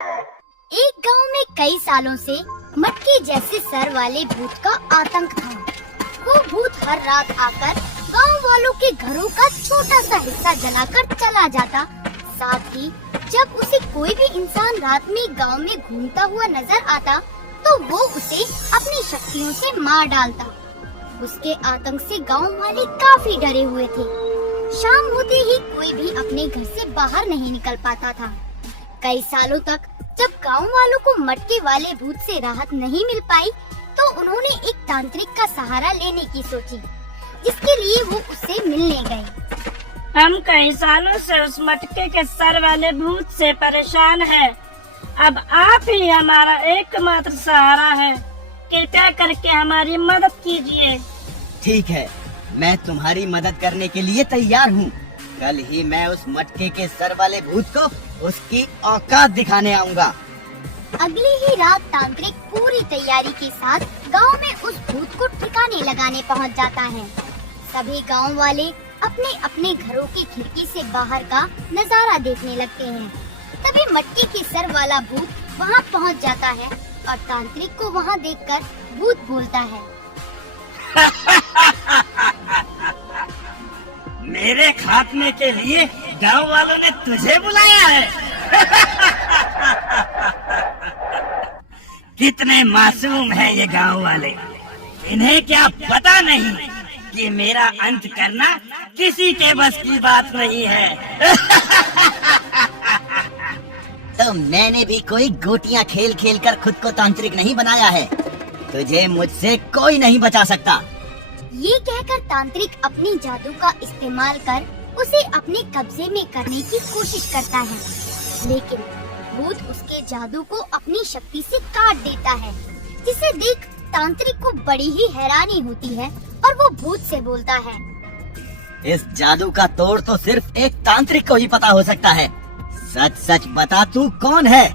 एक गांव में कई सालों से मटके जैसे सर वाले भूत का आतंक था। वो भूत हर रात आकर गांव वालों के घरों का छोटा सा हिस्सा जलाकर चला जाता। साथ ही जब उसे कोई भी इंसान रात में गांव में घूमता हुआ नजर आता तो वो उसे अपनी शक्तियों से मार डालता। उसके आतंक से गांव वाले काफी डरे हुए थे। शाम होते ही कोई भी अपने घर से बाहर नहीं निकल पाता था। कई सालों तक जब गांव वालों को मटके वाले भूत से राहत नहीं मिल पाई तो उन्होंने एक तांत्रिक का सहारा लेने की सोची, जिसके लिए वो उससे मिलने गए। हम कई सालों से उस मटके के सर वाले भूत से परेशान हैं। अब आप ही हमारा एकमात्र सहारा है। कृपया करके हमारी मदद कीजिए। ठीक है, मैं तुम्हारी मदद करने के लिए तैयार हूँ। कल ही मैं उस मटके के सर वाले भूत को उसकी औकात दिखाने आऊँगा। अगली ही रात तांत्रिक पूरी तैयारी के साथ गांव में उस भूत को ठिकाने लगाने पहुंच जाता है। सभी गांव वाले अपने अपने घरों की खिड़की से बाहर का नजारा देखने लगते हैं। तभी मटके के सर वाला भूत वहां पहुंच जाता है और तांत्रिक को वहां देखकर भूत बोलता है। मेरे खात्मे के लिए गांव वालों ने तुझे बुलाया है। कितने मासूम हैं ये गांव वाले। इन्हें क्या पता नहीं कि मेरा अंत करना किसी के बस की बात नहीं है। तो मैंने भी कोई गोटियां खेल खेल कर खुद को तांत्रिक नहीं बनाया है। तुझे मुझसे कोई नहीं बचा सकता। ये कहकर तांत्रिक अपनी जादू का इस्तेमाल कर उसे अपने कब्जे में करने की कोशिश करता है, लेकिन भूत उसके जादू को अपनी शक्ति से काट देता है, जिसे देख तांत्रिक को बड़ी ही हैरानी होती है और वो भूत से बोलता है। इस जादू का तोड़ तो सिर्फ एक तांत्रिक को ही पता हो सकता है। सच सच बता, तू कौन है?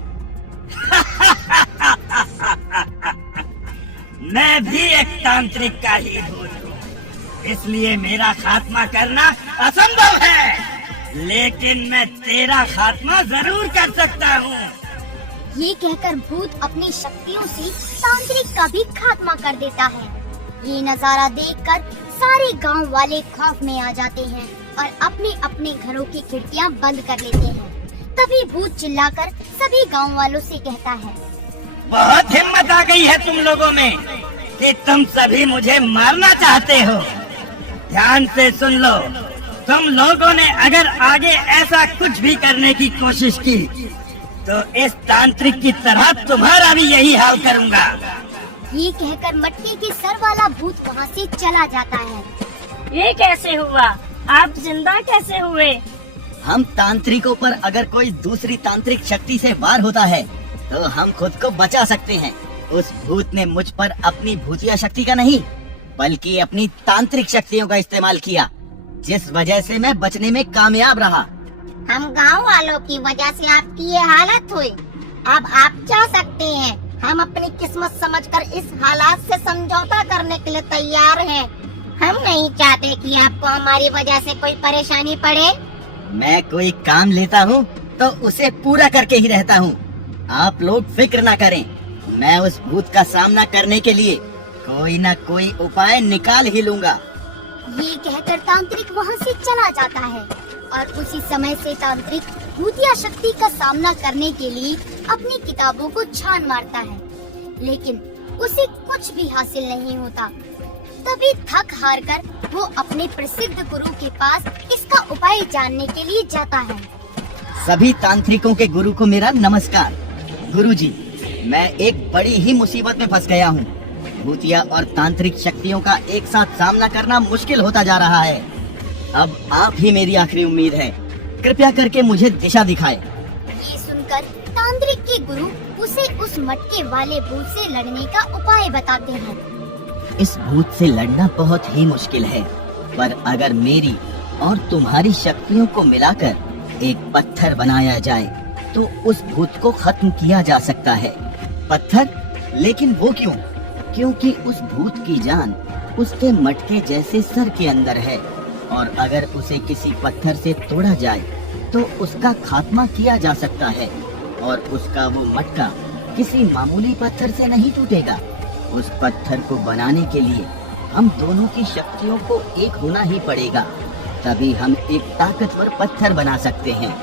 मैं भी एक तांत्रिक का ही भूत हूँ, इसलिए मेरा खात्मा करना असंभव है, लेकिन मैं तेरा खात्मा जरूर कर सकता हूँ। ये कहकर भूत अपनी शक्तियों से तांत्रिक का भी खात्मा कर देता है। ये नजारा देखकर सारे गांव वाले खौफ में आ जाते हैं और अपने अपने घरों की खिड़कियां बंद कर लेते हैं। तभी भूत चिल्लाकर सभी गांव वालों से कहता है। बहुत हिम्मत आ गई है तुम लोगों में कि तुम सभी मुझे मारना चाहते हो। ध्यान से सुन लो, तुम लोगों ने अगर आगे ऐसा कुछ भी करने की कोशिश की तो इस तांत्रिक की तरह तुम्हारा भी यही हाल करूँगा। ये कहकर मटके के सर वाला भूत वहाँ से चला जाता है। ये कैसे हुआ? आप जिंदा कैसे हुए? हम तांत्रिकों पर अगर कोई दूसरी तांत्रिक शक्ति से वार होता है तो हम खुद को बचा सकते हैं। उस भूत ने मुझ पर अपनी भूतिया शक्ति का नहीं बल्कि अपनी तांत्रिक शक्तियों का इस्तेमाल किया, जिस वजह से मैं बचने में कामयाब रहा। हम गांव वालों की वजह से आपकी ये हालत हुई। अब आप जा सकते हैं। हम अपनी किस्मत समझकर इस हालात से समझौता करने के लिए तैयार हैं। हम नहीं चाहते कि आपको हमारी वजह से कोई परेशानी पड़े। मैं कोई काम लेता हूँ तो उसे पूरा करके ही रहता हूँ। आप लोग फिक्र ना करें, मैं उस भूत का सामना करने के लिए कोई न कोई उपाय निकाल ही लूँगा। ये कहकर तांत्रिक वहाँ से चला जाता है और उसी समय से तांत्रिक भूतिया शक्ति का सामना करने के लिए अपनी किताबों को छान मारता है, लेकिन उसे कुछ भी हासिल नहीं होता। तभी थक हार कर वो अपने प्रसिद्ध गुरु के पास इसका उपाय जानने के लिए जाता है। सभी तांत्रिकों के गुरु को मेरा नमस्कार। गुरुजी, मैं एक बड़ी ही मुसीबत में फंस गया हूँ। भूतिया और तांत्रिक शक्तियों का एक साथ सामना करना मुश्किल होता जा रहा है। अब आप ही मेरी आखिरी उम्मीद है। कृपया करके मुझे दिशा दिखाएं। ये सुनकर तांत्रिक के गुरु उसे उस मटके वाले भूत से लड़ने का उपाय बताते हैं। इस भूत से लड़ना बहुत ही मुश्किल है, पर अगर मेरी और तुम्हारी शक्तियों को मिलाकर एक पत्थर बनाया जाए तो उस भूत को खत्म किया जा सकता है। पत्थर? लेकिन वो क्यों? क्योंकि उस भूत की जान उसके मटके जैसे सर के अंदर है और अगर उसे किसी पत्थर से तोड़ा जाए तो उसका खात्मा किया जा सकता है। और उसका वो मटका किसी मामूली पत्थर से नहीं टूटेगा। उस पत्थर को बनाने के लिए हम दोनों की शक्तियों को एक होना ही पड़ेगा, तभी हम एक ताकतवर पत्थर बना सकते हैं।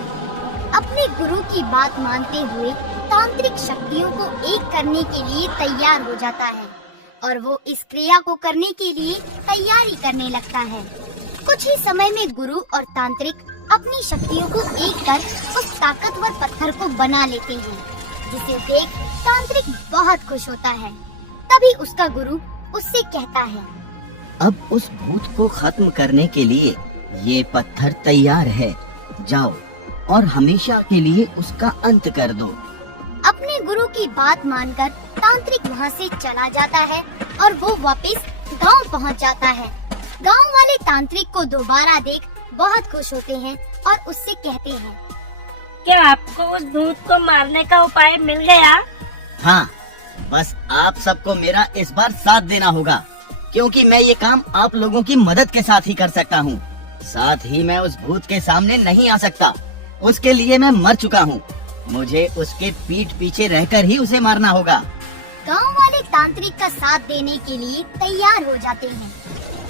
अपने गुरु की बात मानते हुए तांत्रिक शक्तियों को एक करने के लिए तैयार हो जाता है और वो इस क्रिया को करने के लिए तैयारी करने लगता है। कुछ ही समय में गुरु और तांत्रिक अपनी शक्तियों को एक कर उस ताकतवर पत्थर को बना लेते हैं, जिसे देख तांत्रिक बहुत खुश होता है। तभी उसका गुरु उससे कहता है, अब उस भूत को खत्म करने के लिए ये पत्थर तैयार है, जाओ और हमेशा के लिए उसका अंत कर दो। अपने गुरु की बात मानकर तांत्रिक वहाँ से चला जाता है और वो वापस गांव पहुँच जाता है। गांव वाले तांत्रिक को दोबारा देख बहुत खुश होते हैं और उससे कहते हैं, क्या आपको उस भूत को मारने का उपाय मिल गया? हाँ, बस आप सबको मेरा इस बार साथ देना होगा, क्योंकि मैं ये काम आप लोगों की मदद के साथ ही कर सकता हूँ। साथ ही मैं उस भूत के सामने नहीं आ सकता, उसके लिए मैं मर चुका हूँ। मुझे उसके पीठ पीछे रहकर ही उसे मारना होगा। गांव वाले तांत्रिक का साथ देने के लिए तैयार हो जाते हैं।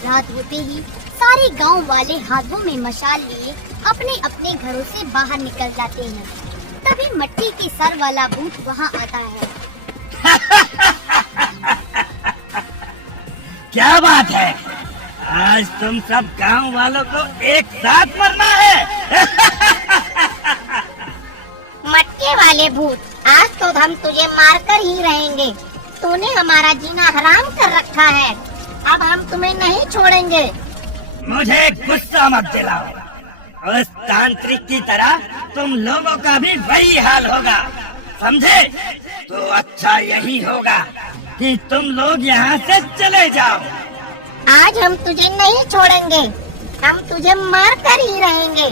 रात होते ही सारे गांव वाले हाथों में मशाल लिए अपने अपने घरों से बाहर निकल जाते हैं। तभी मटके के सर वाला भूत वहाँ आता है। क्या बात है, आज तुम सब गांव वालों को एक साथ मरना है। मटके वाले भूत, आज तो हम तुझे मारकर ही रहेंगे। तूने हमारा जीना हराम कर रखा है, अब हम तुम्हें नहीं छोड़ेंगे। मुझे गुस्सा मत दिलाओ, उस तांत्रिक की तरह तुम लोगों का भी वही हाल होगा, समझे? तो अच्छा यही होगा कि तुम लोग यहाँ से चले जाओ। आज हम तुझे नहीं छोड़ेंगे, हम तुझे मार कर ही रहेंगे।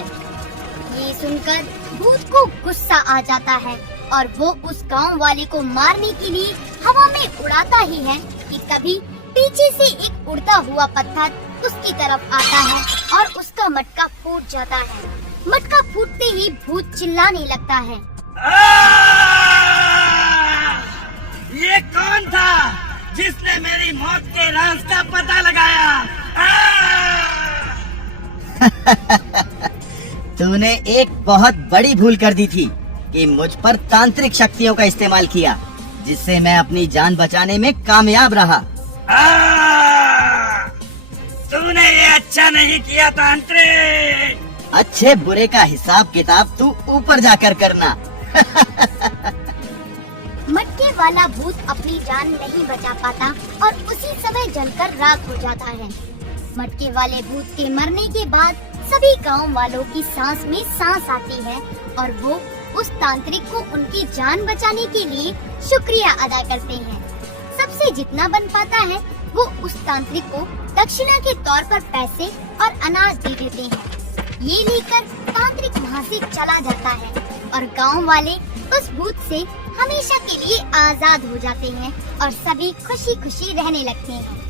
ये सुनकर भूत को गुस्सा आ जाता है और वो उस गांव वाले को मारने के लिए हवा में उड़ाता ही है कि तभी पीछे से एक उड़ता हुआ पत्थर उसकी तरफ आता है और उसका मटका फूट जाता है। मटका फूटते ही भूत चिल्लाने लगता है, ये कौन था जिसने मेरी मौत के राज का पता लगाया? तूने एक बहुत बड़ी भूल कर दी थी कि मुझ पर तांत्रिक शक्तियों का इस्तेमाल किया, जिससे मैं अपनी जान बचाने में कामयाब रहा। तूने ये अच्छा नहीं किया तांत्रिक। अच्छे बुरे का हिसाब किताब तू ऊपर जाकर करना। मटके वाला भूत अपनी जान नहीं बचा पाता और उसी समय जलकर राख हो जाता है। मटके वाले भूत के मरने के बाद सभी गांव वालों की सांस में सांस आती है और वो उस तांत्रिक को उनकी जान बचाने के लिए शुक्रिया अदा करते हैं। सबसे जितना बन पाता है वो उस तांत्रिक को दक्षिणा के तौर पर पैसे और अनाज दे देते हैं। ये लेकर तांत्रिक वहाँ से चला जाता है और गांव वाले उस भूत से हमेशा के लिए आजाद हो जाते हैं और सभी खुशी खुशी रहने लगते हैं।